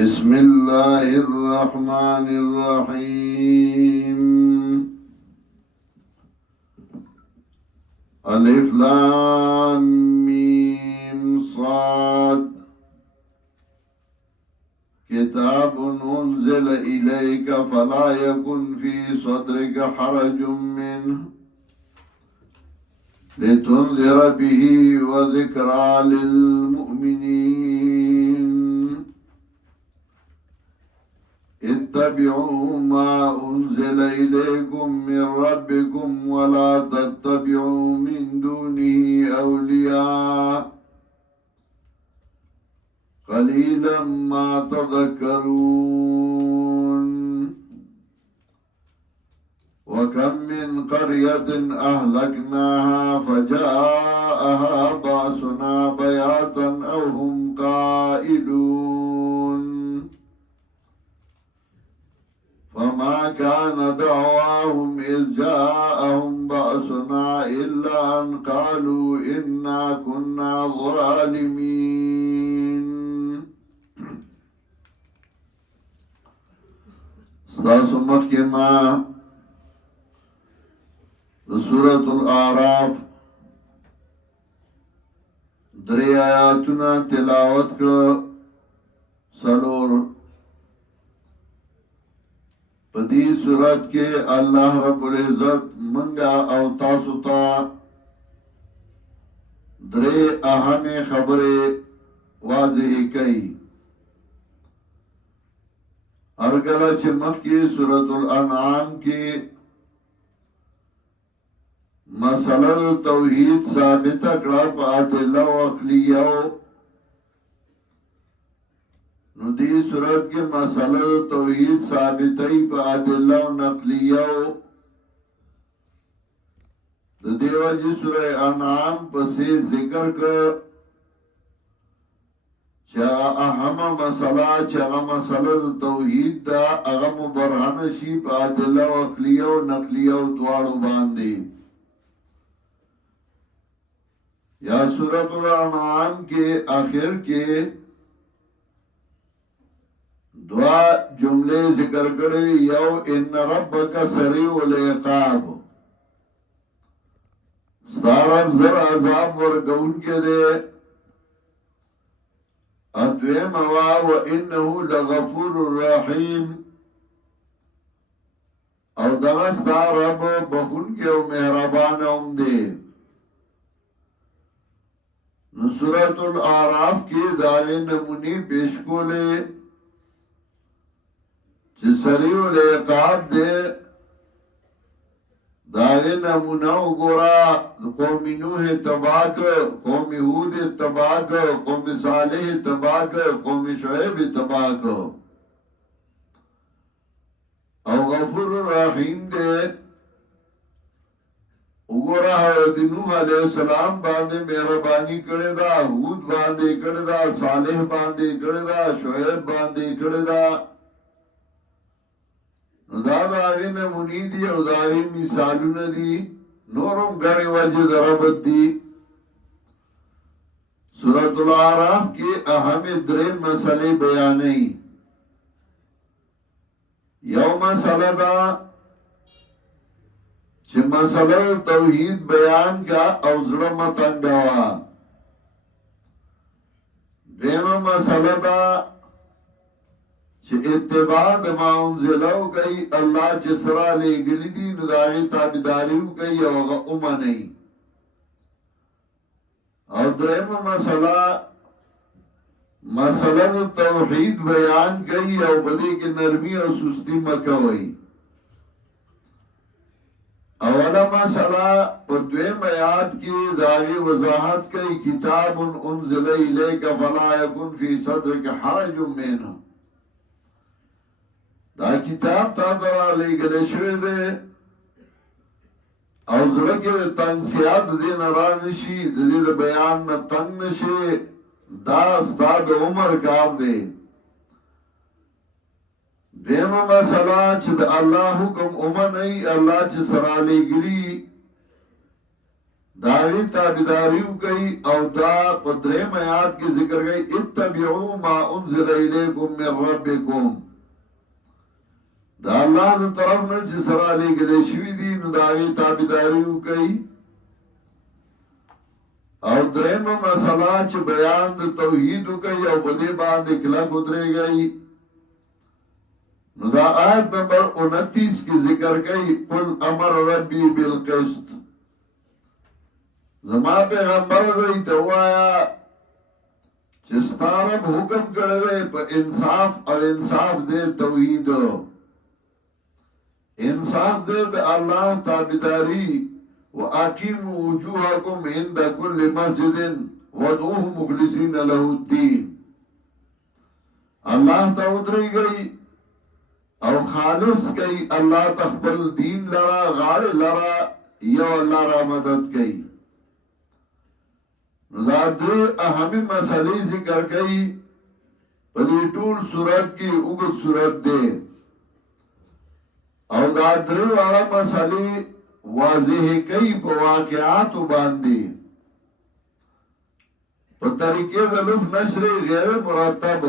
بسم الله الرحمن الرحيم ألف لام ميم صاد كتاب أنزل إليك فلا يكن في صدرك حرج منه لتنذر به وذكرى للمؤمنين اتبعوا ما أنزل إليكم من ربكم ولا تتبعوا من دونه أولياء قليلا ما تذكرون وكم من قرية أهلكناها فجاءها بأسنا بياتا أو هم قائلون فما كان دعواهم إذ جاءهم بأسنا إلا أن قالوا إنا كنا ظالمين استاسو مخيما سورة الأعراف دري آياتنا تلاوت کا سلور پدی صورت کے اللہ رب العزت منگا او تاسو تا درے اہم خبرے واضح کئی ارگلہ چمخ کی سورت الانعام کی مسئلہ توحید ثابت اکڑا پا ادلہ و اقلیو نو دی صورت کے مسئلہ توحید ثابتی پا ادلہ و نقلیو دیو جی سورہ انعام پسی ذکر کر چاہا اہم مسئلہ چاہا مسئلہ توحید دا اغم برحان شی پا ادلہ و اقلیو نقلیو دوارو باندی یا سورۃ الانعام کے آخر کے دعا جملے ذکر کرے یو ان ربک سریع العقاب ستارب زر عذاب ورگون کے دے ادویم ہوا وانہو لغفور الرحیم او دغستارب بخون کے و مہربان ام دے سورۃ الاعراف کی داغی نمونی پیش کو لے چه سریع العقاب دے داغی نمونو گورا قوم نوح تباک قوم ہود تباک قوم صالح تباک قوم شعیب تباک او غفور الرحیم دے اگورا حضرت نوح علیہ السلام باندے مہربانی کرے دا ہود باندے کرے دا صالح باندے کرے دا شعیب باندے کرے دا دا آغی نمونی دی او دا آغی مثالون دی نورم گھڑی وجہ ضربت دی سورۃ الاعراف کی اہم درم مسئلے بیانی یو مسئلہ دا چھ مسئلہ توحید بیان کا او زڑا متنگوا دیمہ مسئلہ دا چھ اتباع ما انزلو گئی اللہ چھ سرا لے گلی دی نداغی تابداریو گئی اوغا امانی او دیمہ مسئلہ توحید بیان گئی او بدے کے نرمی او سستی مکوئی اولا مسئلہ دویم آیات کی داغی وضاحت کئی کتاب انزل الیک فلا یکن فی صدرک حرج منہ دا کتاب تا درا لے گلے شوئے دے او زڑکے تنگ سیاد دین رانشی دید بیان نا تنگ نشے دا استاد عمر کار دے دیمہ مسئلہ چھ دا اللہ حکم امن ای اللہ چھ سرالی گری داغی تابداریو کئی او دا قدرم آیات کی ذکر گئی اتبعو ما انزل الیکم من ربکم دا اللہ دا طرف نه چې سره لګلې شوی دي نو داغی تابداریو کئی او درم مسئلہ چې بیان د توحیدو کئی او بده باندې کلا گدرے گئی نو دا آیت نمبر 29 کی ذکر کئی قل امر ربی بالقسط زما پیغمبر دوی ته وایا چې ستاره حکم کړی په انصاف او انصاف دې توحید انصاف دې د الله تابعداري واقيموا وجوهكم عند كل مسجد وادعوه مخلصين له الدين الله ته ودرېږي او خالص کوي الله تخبل دین لرا غاړه لرا یو الله را مدد کوي دا درې اهمي مسلې ذکر کړي په دې ټول صورت کې وګت صورت ده او دا درې واړه مسلې واضح کوي په واقعات باندې په طریقې د لف نشر غیر مرتب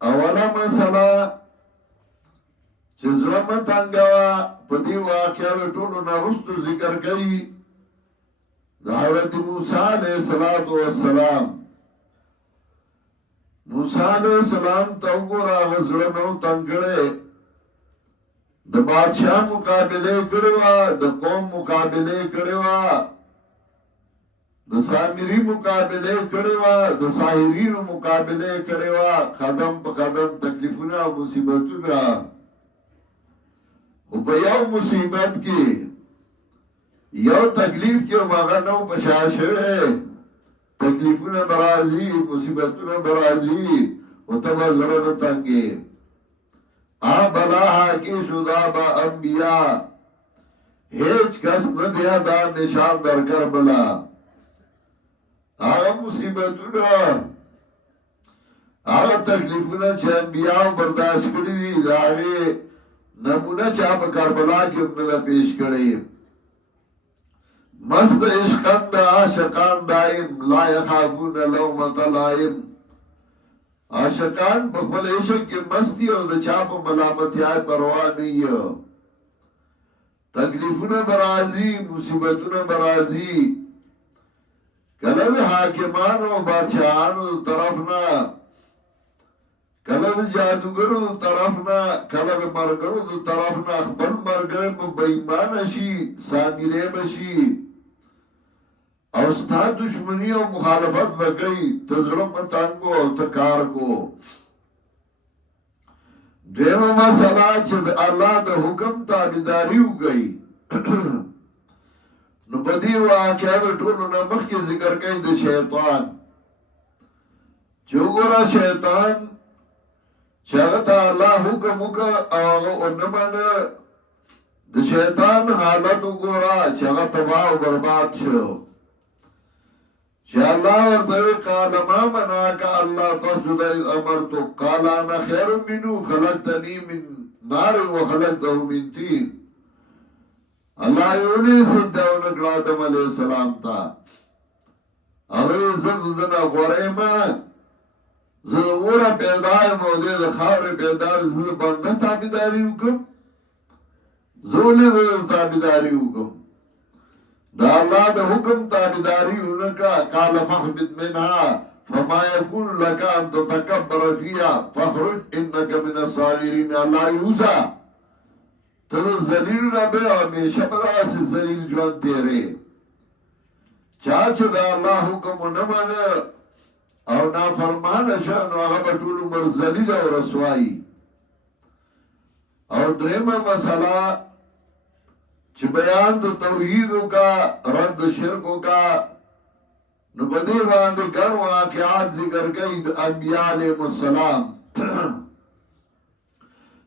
اوله مسله چې زړه متنګه په دې واقعات ټولو نه وروسته ذکر کړي حضرت موسیٰ علیہ السلام موسیٰ علیہ السلام تاو گورا غزرنو تنگڑے دا بادشاہ مقابلے کڑوا دا قوم مقابلے کڑوا دا سامری مقابلے کڑوا دا ساہرین مقابلے کڑوا قدم پا قدم تکلیفونا مصیبتونا و بیاو مصیبت کی یو تکلیف کیو ماغا نو پشاشوه تکلیفونه برازی مصیبتونه برازی و تبا زرن تنگی بلاها کی شدا با انبیاء هیچ کس ندیا دا نشان در کربلا آغا مصیبتونه آغا تکلیفونه چه انبیاء برداشت کردی دی دا آغی نمونه چا پا کربلا کی امنا پیش کردی مست عشقند عاشقان دائم لا یخافون لومت لائم عاشقان بخبل عشق کی مستی او دا چاپ ملامتی آئی پروانی تکلیفون برازی مصیبتون برازی کلد حاکمان و بادشاہان طرفنا کلد جادوگرو طرفنا کلد مرگرو طرفنا اخبر مرگر پا بیمان شی سامیره بشی او ستا دشمنی او مخالفت بکی تزرم تنگو او تکار کو دویم مسئلہ چه دا اللہ دا حکم تابداریو گئی نو بدی واقعہ دا طولو نمخ کی ذکر کئی دا شیطان چو گورا شیطان چاگتا اللہ حکم اکا آغا انمان دا شیطان حالتو گورا چاگتا باو برباد شو چه اللہ وردوی قال ما مناکا اللہ تسجد اذ امرتو قال انا خیر منو خلقتنی من نار و خلقتو من تین اللہ یولی سدیو نکڑا آدم علیہ السلام تا اوی زد دنا غوریما زد اورا پیدای موده دا خاور پیدای زد بنده تابداری حکم زولی زد تابداری حکم دا اللہ دا حکم تابداری انکا قال فخبت منها فما يكون لك ان تتكبر فيها فخرج انك من الصاغرين اللہ یوزا تد زلیل نبی ہمیشہ بدا سے زلیل جوان تیرے چاچ دا اللہ حکم نمان او نافرمان شان و اغا بطول عمر زلیل و رسوائی او درم مسئلہ چه بیان دا توحیدو کا رد شرکو کا نو بدی باندې ګڼ واقعات ذکر کئی دا انبیاء علیہ السلام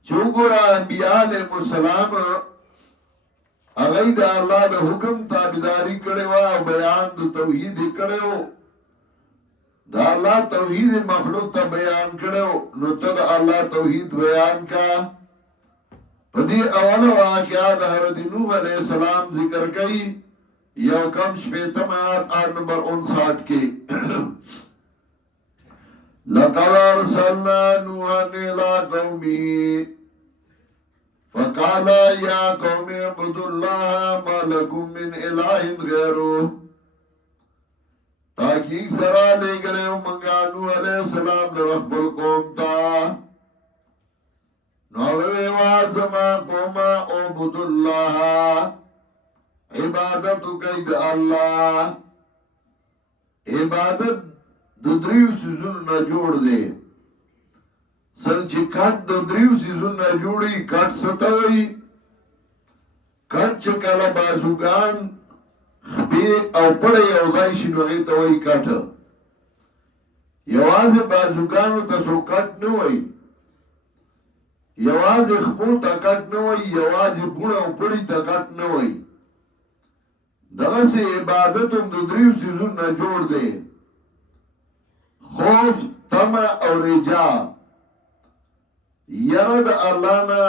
چه وګوره انبیاء علیہ السلام اغی دا اللہ دا حکم تابداری کڑیو او بیان دا توحید کڑیو دا اللہ توحید مخلوق تا بیان کڑیو نو تا دا اللہ توحید بیان کا پدی اول واقعات حضرت نوح علیہ السلام ذکر کئی یو کم شپیتم آیت نمبر 59 کی لَقَدْ أَرْسَلْنَا نُوحًا إِلَىٰ قَوْمِهِ فَقَالَ يَا قَوْمِ اعْبُدُوا اللَّهَ مَا لَكُم مِّنْ إِلَٰهٍ غَيْرُهُ تحقیق سرا لے گلے منگا نوح علیہ السلام لرخب القوم تا نوغوی وازما قوما اعبدوا اللہ عبادتو قید اللہ عبادت دریو سیزون نا جوڑ دے سنچی کٹ دریو سیزون نا جوڑی کٹ ستوئی کٹ چکالا بازوگان خبی او پڑی او غیشی نوغی تاوئی کٹ یواز بازوگانو تسو کٹ نوئی یواز خبو تا کٹ نوئی یواز بوڑا او پڑی تا کٹ نوئی دغس عبادتم دریو سیزون نا جوڑ دے خوف طمع او رجا یرد اللہ نا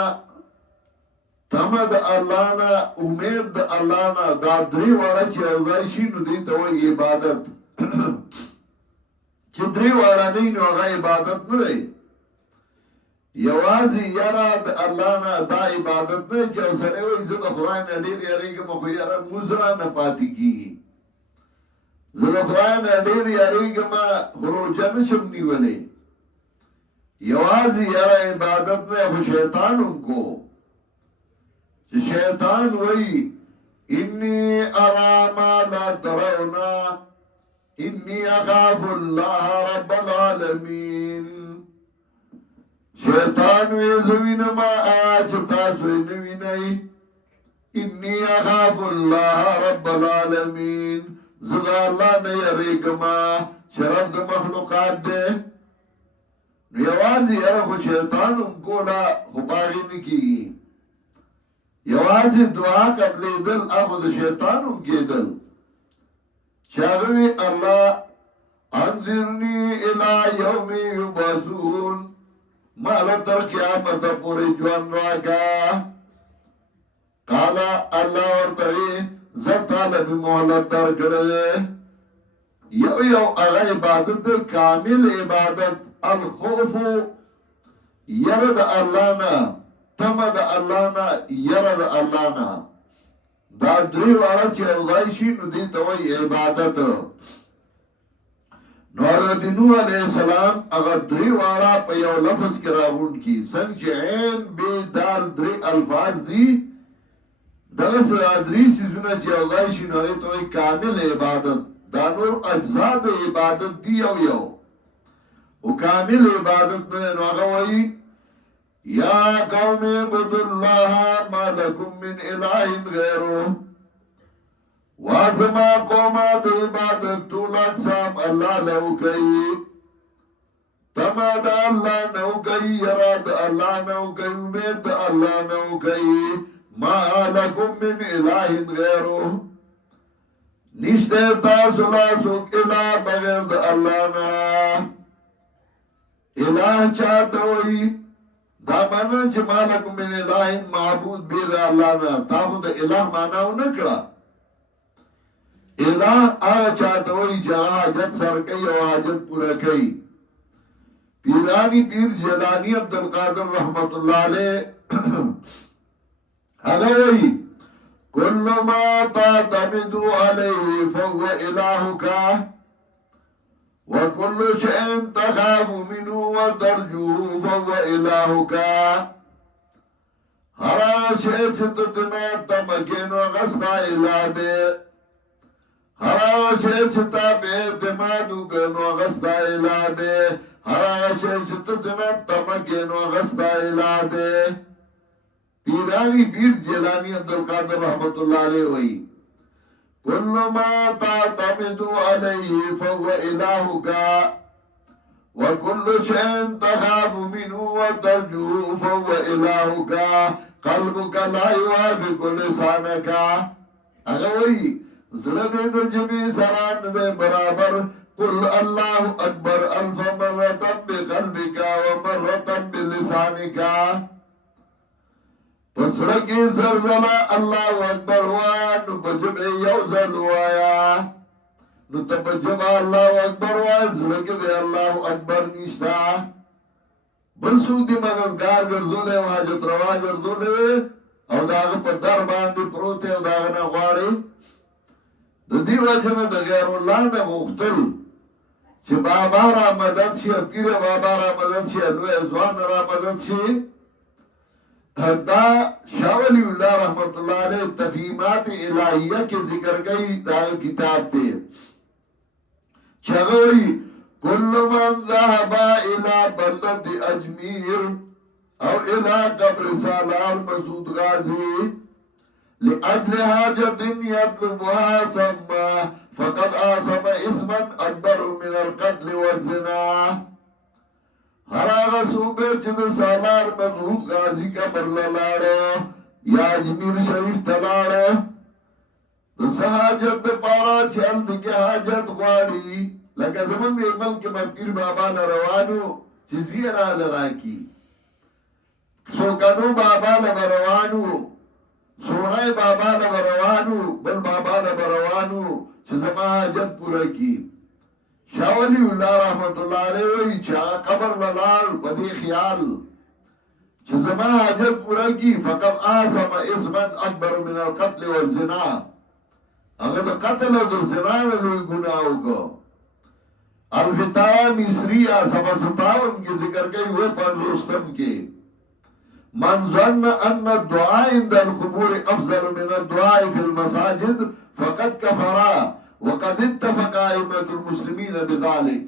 طمع دا اللہ نا امید دا اللہ نا دا دری وارا چی اوزائشی نو دیتا ہوئی عبادت چی دری وارا نئی نو اغا عبادت نو دی یوازی یرد اللہ نا دا عبادت نئی چی او سڑے ہوئی زد خدای نا دیر یاری که مخو یرد مزرا نا پاتی کی زد خدای نا دیر یاری که ما خروجہ نشم نیولے یوازی یرا عبادت نے خو شیطان ان کو شیطان وی انی اراما لا ترونا انی اخاف اللہ رب العالمین شیطان وی زوین ما آج تاسوی نوی نئی انی اخاف اللہ رب العالمین زدا اللہ نئی ریگما شرف دا مخلوقات دے یوازی ارخو شیطان ان کو لا خباغی نکی یوازی دعا قبل دل اخو شیطان ان کے دل شاگوی اللہ انذرنی الى یوم یبعثون مالا تر قیامت پوری جوان راکا قالا اللہ ورطوی زد طالب محلت در کردے یو اغا عبادت کامل عبادت الخوف یرد اللہ نا تمد اللہ نا یرد اللہ نا دا دری وارا چی اوضائشی نو دیتا وی عبادت نو حضرت نوح علیہ السلام اگر دری وارا پا یو لفظ کراغون کی سنگ چی عین بی دال دری الفاظ دی دغس دا دری سیزونا چی اوضائشی نو دیتا وی کامل عبادت دا نور اجزا دا عبادت دی یو و کامل عبادت نے نوغوئی یا قوم عبد اللہ ما لکم من الہ غیرو وازما قومات عبادت طول اقسام اللہ لہو کئی تماد اللہ نو کئی یراد اللہ نو کئی امید اللہ نو کئی ما لکم من الہ غیرو نشتے تاسولا سوک الہ بغیر دا اللہ نا الہ چاہتا ہوئی دا مانا چه مالکم من الہ معبود بید اللہ نا تا خود الہ ماناو نکڑا الہ آگا چاہتا ہوئی چه حاجت سر کئی و حاجت پورا کئی پیرانی پیر جلانی عبدالقادر رحمت اللہ علیہ آگا ہوئی کل ما تعتمدو علیہ فهو الہکا وَكُلُّ شَيْءٍ تَخَافُ مِنْهُ وَتَرْجُوهُ فَهُوَ إِلَٰهُكَ ہر شے چھتنا تمکینو غستا الہ دے ہر شے چھتا بے اعتمادو کنو غستا الہ دے ہر شے چھتنا تمکینو غستا الہ دے پیرانی پیر جیلانی عبدالقادر رحمت اللہ علیہ وئی کل ما تعتمدو علیہ فهو الہکا وکل شئن تخاف منه وترجوه فهو الہکا قلبک لا یوافق لسانکا اگوئی زردے دے جبی سران دے برابر قل اللہ اکبر الف مرتن بقلبکا ومرتن بلسانکا پسرکی زرزلا اللہ اکبر وان نو بجب یو زلوایا نو تبجب اللہ اکبر وان زرکی دے اللہ اکبر نشتا بلسو دی مددگار گرزولے و حاجت روا گرزولے او داغ پر در باندی پروتے او داغ نا غواری دو دی وجن دا غیر اللہ نا مختل چه بابا را مدد شی پیر بابا را مدد شی لوی ازوان را مدد شی دا شاولی اللہ رحمت اللہ علیہ تفہیمات الہیہ کے ذکر گئی دا کتاب تے چگوئی کل من ذہبا الى بلد اجمیر او الى قبر سالار مسعود غازی لأجل حاجت يطلبها ثم فقد آثم اسما اکبر من القتل والزنا ہر آغا سوگر چند سالار مسعود غازی کا برلا لارو یا اجمیر شریف تلارو دس حاجت پارا چل دکے حاجت غواری لکہ زمان دے ملک میں پیر بابا لروانو چیزی را لراکی سوکنو بابا لبروانو سونای بابا لبروانو بل بابا لبروانو چیزما حاجت پورا کی شاولی اللہ رحمت اللہ علیہ وی چاہا قبر للال پدی خیال چیزما حاجت پورا کی فقط آسم اسمن اکبر من القتل والزنا اگر تو قتل و تو زنا لوی گناہوں کو الفتاہ مصریہ سبا ستاون کی ذکر گئی ہوئے پانزوستم کے من ظن ان الدعاء عند القبور افضل من الدعاء في المساجد فقد کفرا وقد اتفق ائمة المسلمین بذلك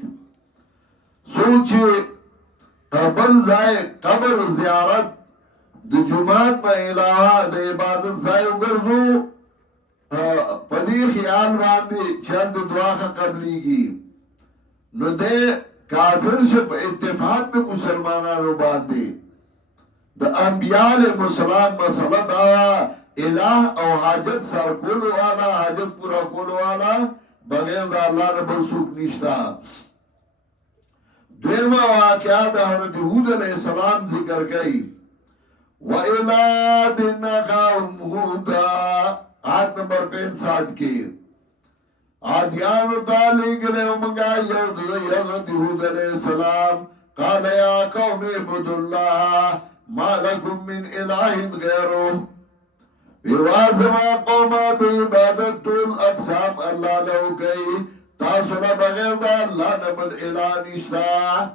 سوچے بل زائے قبر زیارت د جماعت نا علاوہ د عبادت زائے اگرزو پدی خیال باندے چند دعا کا قبلی کی نو دے کافر سے اتفاق د مسلمانانو باندے د انبیاء علیہ السلام مسئلہ دعا الہ او حاجت سر کولو والا حاجت پورا کولو والا بغیر دا اللہ نے برسوک نشتا دویمہ واقعات حضرت حود علیہ السلام ذکر گئی وَإِلَا دِنَّقَا هُودَا آیت نمبر 65 کے آدیانو تالی گلے امنگا یود حضرت حود علیہ السلام قال یا قوم عبد اللہ ما لکم من الہ غیرو ویوازما قومات عبادت طول اقسام اللہ لہو گئی تاثلہ بغیر دا اللہ نبل الہ نشتا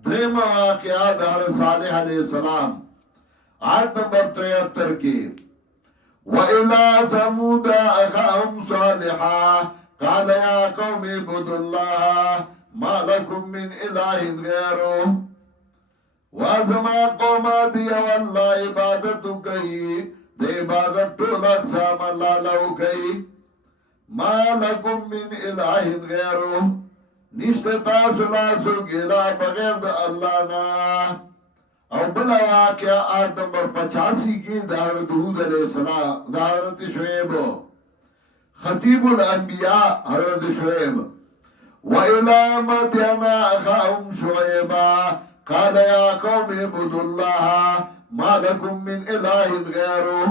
درم واقعات حضرت صالح علیہ السلام آیت نمبر 73 کے وَإِلَىٰ ثَمُودَ أَخَاهُمْ صَالِحًا قَالَ يَا قَوْمِ اعْبُدُوا اللَّهَ مَا لَكُم مِّنْ إِلَٰهٍ غَيْرُهُ وَازَمَا قَوْمَ دِيَ وَاللَّهِ عبادتو کئی دے عبادت طول اقسام اللہ لہو کئی مَا لَكُم مِّنْ إِلَٰهٍ غَيْرُهُ نشتتا سلاسو گیلا بغیر دا اللہ نا او بلا واقعہ آیت نمبر 85 کی دا حضرت حود علیہ السلام دا حضرت شعیب خطیب الانبیاء حضرت شعیب وَإِلَىٰ مَدْيَنَا أَخَاهُمْ شُعَيْبًا قَالَ يَا قَوْمِ اعْبُدُوا اللَّهَ مَا لَكُم مِّنْ إِلَٰهٍ غَيْرُهُ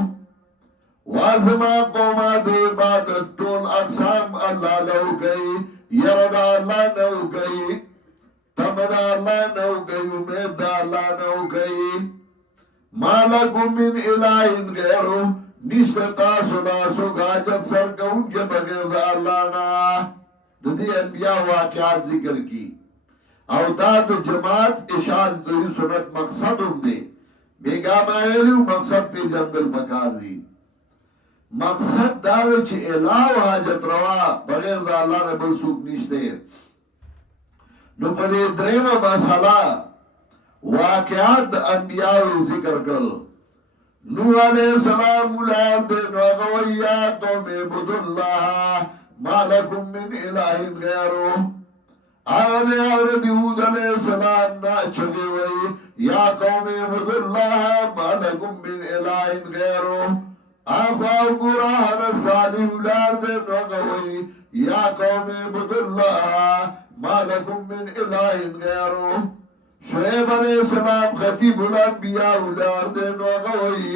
وَازَمَا قَوْمَ دِ عبادت طول اقسام اللہ لہو گئی یرد اللہ نو گئی تمد اللہ نو گئی امید دا اللہ نو گئی مالکم من الہ غیرو نشتا سلاسو گاجت سرکون کے بغیر دا اللہ نا دی انبیاء واقعات ذکر کی او دا جماعت اشاد دوی سنت مقصد ہم دے بیگا مائلیو مقصد پی جندل پکار دی مقصد دارے چھ الہ و حاجت روا بغیر دا اللہ نے بلسوک نشتے نو پدے دریم مسئلہ واقعات انبیاء ذکر کر نوح علیہ السلام ملائر دے نوغوی یا قوم عبد اللہ ما لکم من الہ غیرو آغد حضرت حود علیہ السلام نا چھگے وئی یا قوم عبد اللہ ما لکم من الہ غیرو آخواہ گورا حضرت صالح ملائر دے نوغوی یا قوم عبد اللہ ما لکم من الہ غیرو شعیب علیہ السلام خطیب الانبیاء اولار دین وغوئی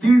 3